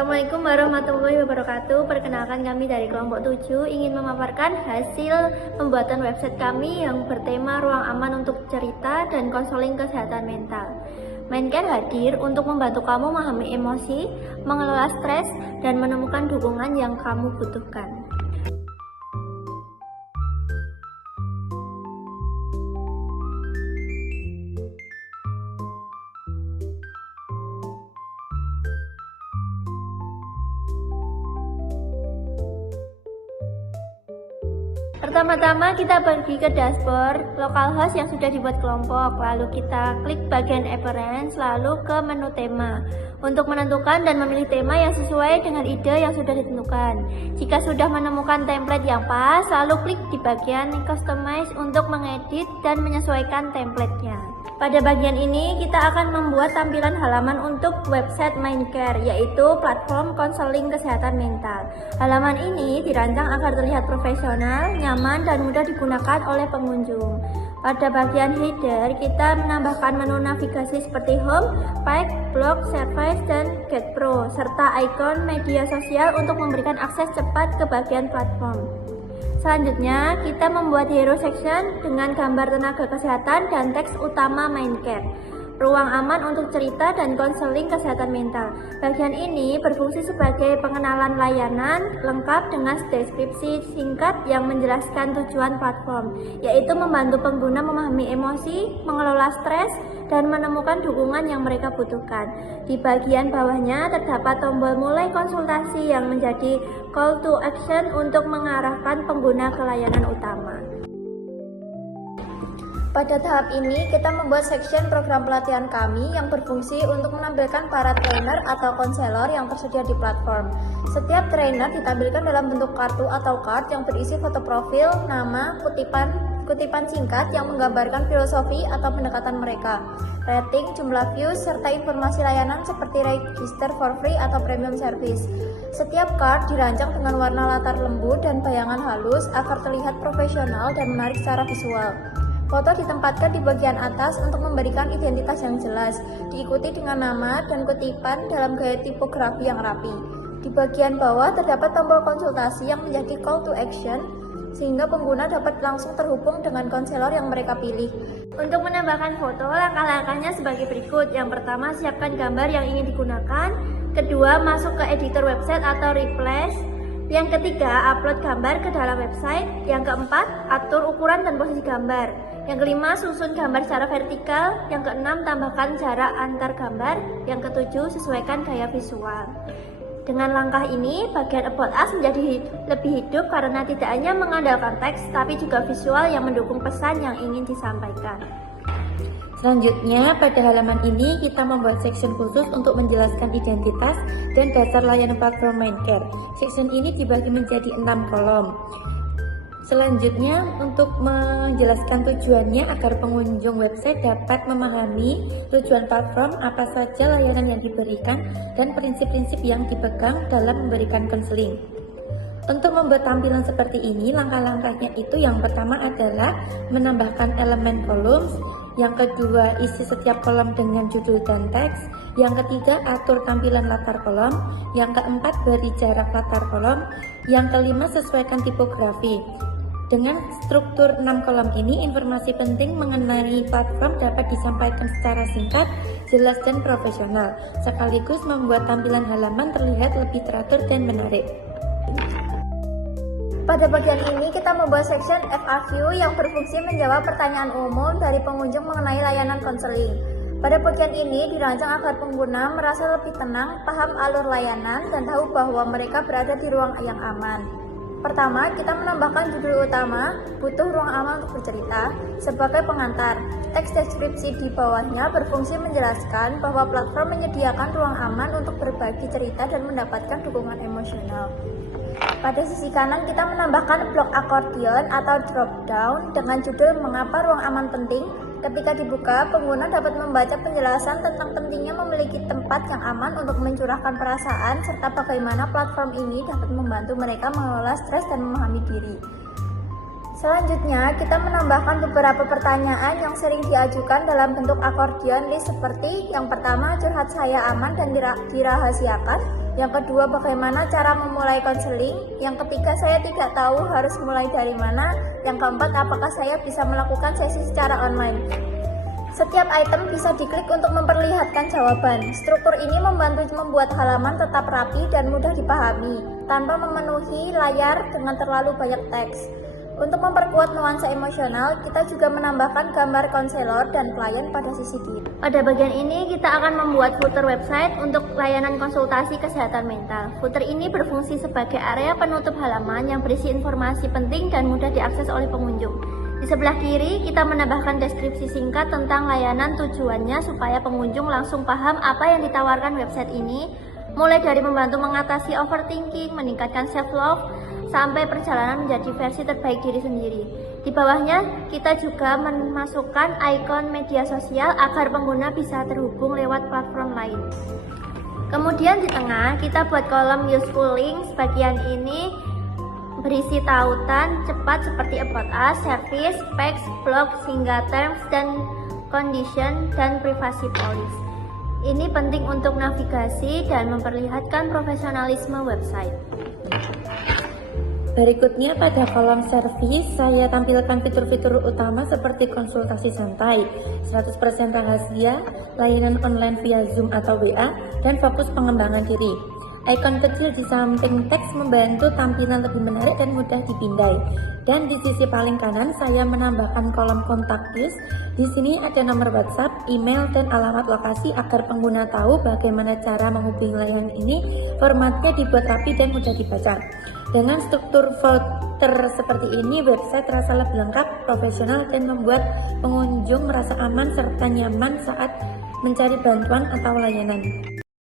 Assalamualaikum warahmatullahi wabarakatuh. Perkenalkan, kami dari kelompok 7 ingin memaparkan hasil pembuatan website kami yang bertema ruang aman untuk cerita dan konseling kesehatan mental. Mindcare hadir untuk membantu kamu memahami emosi, mengelola stres, dan menemukan dukungan yang kamu butuhkan. Pertama-tama kita pergi ke dashboard localhost yang sudah dibuat kelompok, lalu kita klik bagian appearance, lalu ke menu tema untuk menentukan dan memilih tema yang sesuai dengan ide yang sudah ditentukan. Jika sudah menemukan template yang pas, lalu klik di bagian customize untuk mengedit dan menyesuaikan template-nya. Pada bagian ini kita akan membuat tampilan halaman untuk website Mindcare, yaitu platform konseling kesehatan mental. Halaman ini dirancang agar terlihat profesional, nyaman, dan mudah digunakan oleh pengunjung. Pada bagian header, kita menambahkan menu navigasi seperti Home, Pack, Blog, Service, dan Get Pro, serta ikon media sosial untuk memberikan akses cepat ke bagian platform. Selanjutnya, kita membuat hero section dengan gambar tenaga kesehatan dan teks utama Mindcare, ruang aman untuk cerita dan konseling kesehatan mental. Bagian ini berfungsi sebagai pengenalan layanan lengkap dengan deskripsi singkat yang menjelaskan tujuan platform, yaitu membantu pengguna memahami emosi, mengelola stres, dan menemukan dukungan yang mereka butuhkan. Di bagian bawahnya terdapat tombol mulai konsultasi yang menjadi call to action untuk mengarahkan pengguna ke layanan utama. Pada tahap ini, kita membuat section program pelatihan kami yang berfungsi untuk menampilkan para trainer atau konselor yang tersedia di platform. Setiap trainer ditampilkan dalam bentuk kartu atau card yang berisi foto profil, nama, kutipan singkat yang menggambarkan filosofi atau pendekatan mereka, rating, jumlah views, serta informasi layanan seperti register for free atau premium service. Setiap card dirancang dengan warna latar lembut dan bayangan halus agar terlihat profesional dan menarik secara visual. Foto ditempatkan di bagian atas untuk memberikan identitas yang jelas, diikuti dengan nama dan kutipan dalam gaya tipografi yang rapi. Di bagian bawah terdapat tombol konsultasi yang menjadi call to action, sehingga pengguna dapat langsung terhubung dengan konselor yang mereka pilih. Untuk menambahkan foto, langkah-langkahnya sebagai berikut. Yang pertama, siapkan gambar yang ingin digunakan. Kedua, masuk ke editor website atau replace. Yang ketiga, upload gambar ke dalam website. Yang keempat, atur ukuran dan posisi gambar. Yang kelima, susun gambar secara vertikal. Yang keenam, tambahkan jarak antar gambar. Yang ketujuh, sesuaikan gaya visual. Dengan langkah ini, bagian About Us menjadi lebih hidup karena tidak hanya mengandalkan teks, tapi juga visual yang mendukung pesan yang ingin disampaikan. Selanjutnya, pada halaman ini kita membuat section khusus untuk menjelaskan identitas dan dasar layanan platform Mindcare. Section ini dibagi menjadi 6 kolom. Selanjutnya, untuk menjelaskan tujuannya agar pengunjung website dapat memahami tujuan platform, apa saja layanan yang diberikan, dan prinsip-prinsip yang dipegang dalam memberikan konseling. Untuk membuat tampilan seperti ini, langkah-langkahnya itu yang pertama adalah menambahkan elemen columns, yang kedua isi setiap kolom dengan judul dan teks, yang ketiga atur tampilan latar kolom, yang keempat beri jarak latar kolom, yang kelima sesuaikan tipografi. Dengan struktur 6 kolom ini, informasi penting mengenai platform dapat disampaikan secara singkat, jelas, dan profesional, sekaligus membuat tampilan halaman terlihat lebih teratur dan menarik. Pada bagian ini, kita membuat section FAQ yang berfungsi menjawab pertanyaan umum dari pengunjung mengenai layanan konseling. Pada bagian ini dirancang agar pengguna merasa lebih tenang, paham alur layanan, dan tahu bahwa mereka berada di ruang yang aman. Pertama, kita menambahkan judul utama, butuh ruang aman untuk bercerita, sebagai pengantar. Teks deskripsi di bawahnya berfungsi menjelaskan bahwa platform menyediakan ruang aman untuk berbagi cerita dan mendapatkan dukungan emosional. Pada sisi kanan, kita menambahkan blok akordeon atau drop down dengan judul Mengapa Ruang Aman Penting. Ketika dibuka, pengguna dapat membaca penjelasan tentang pentingnya memiliki tempat yang aman untuk mencurahkan perasaan, serta bagaimana platform ini dapat membantu mereka mengelola stres dan memahami diri. Selanjutnya, kita menambahkan beberapa pertanyaan yang sering diajukan dalam bentuk akordeon list seperti yang pertama, curhat saya aman dan dirahasiakan. Yang kedua, bagaimana cara memulai konseling. Yang ketiga, saya tidak tahu harus mulai dari mana. Yang keempat, apakah saya bisa melakukan sesi secara online. Setiap item bisa diklik untuk memperlihatkan jawaban. Struktur ini membantu membuat halaman tetap rapi dan mudah dipahami, tanpa memenuhi layar dengan terlalu banyak teks. Untuk memperkuat nuansa emosional, kita juga menambahkan gambar konselor dan klien pada sisi kiri. Pada bagian ini, kita akan membuat footer website untuk layanan konsultasi kesehatan mental. Footer ini berfungsi sebagai area penutup halaman yang berisi informasi penting dan mudah diakses oleh pengunjung. Di sebelah kiri, kita menambahkan deskripsi singkat tentang layanan tujuannya supaya pengunjung langsung paham apa yang ditawarkan website ini, mulai dari membantu mengatasi overthinking, meningkatkan self-love, sampai perjalanan menjadi versi terbaik diri sendiri. Di bawahnya, kita juga memasukkan ikon media sosial agar pengguna bisa terhubung lewat platform lain. Kemudian di tengah, kita buat kolom useful links. Bagian ini berisi tautan cepat seperti about us, service, specs, blog, hingga terms dan condition, dan privacy policy. Ini penting untuk navigasi dan memperlihatkan profesionalisme website. Berikutnya pada kolom servis, saya tampilkan fitur-fitur utama seperti konsultasi santai, 100% rahasia, layanan online via Zoom atau WA, dan fokus pengembangan diri. Ikon kecil di samping teks membantu tampilan lebih menarik dan mudah dipindai. Dan di sisi paling kanan, saya menambahkan kolom kontak us. Di sini ada nomor WhatsApp, email, dan alamat lokasi agar pengguna tahu bagaimana cara menghubungi layanan ini. Formatnya dibuat rapi dan mudah dibaca. Dengan struktur footer seperti ini, website terasa lebih lengkap, profesional, dan membuat pengunjung merasa aman serta nyaman saat mencari bantuan atau layanan.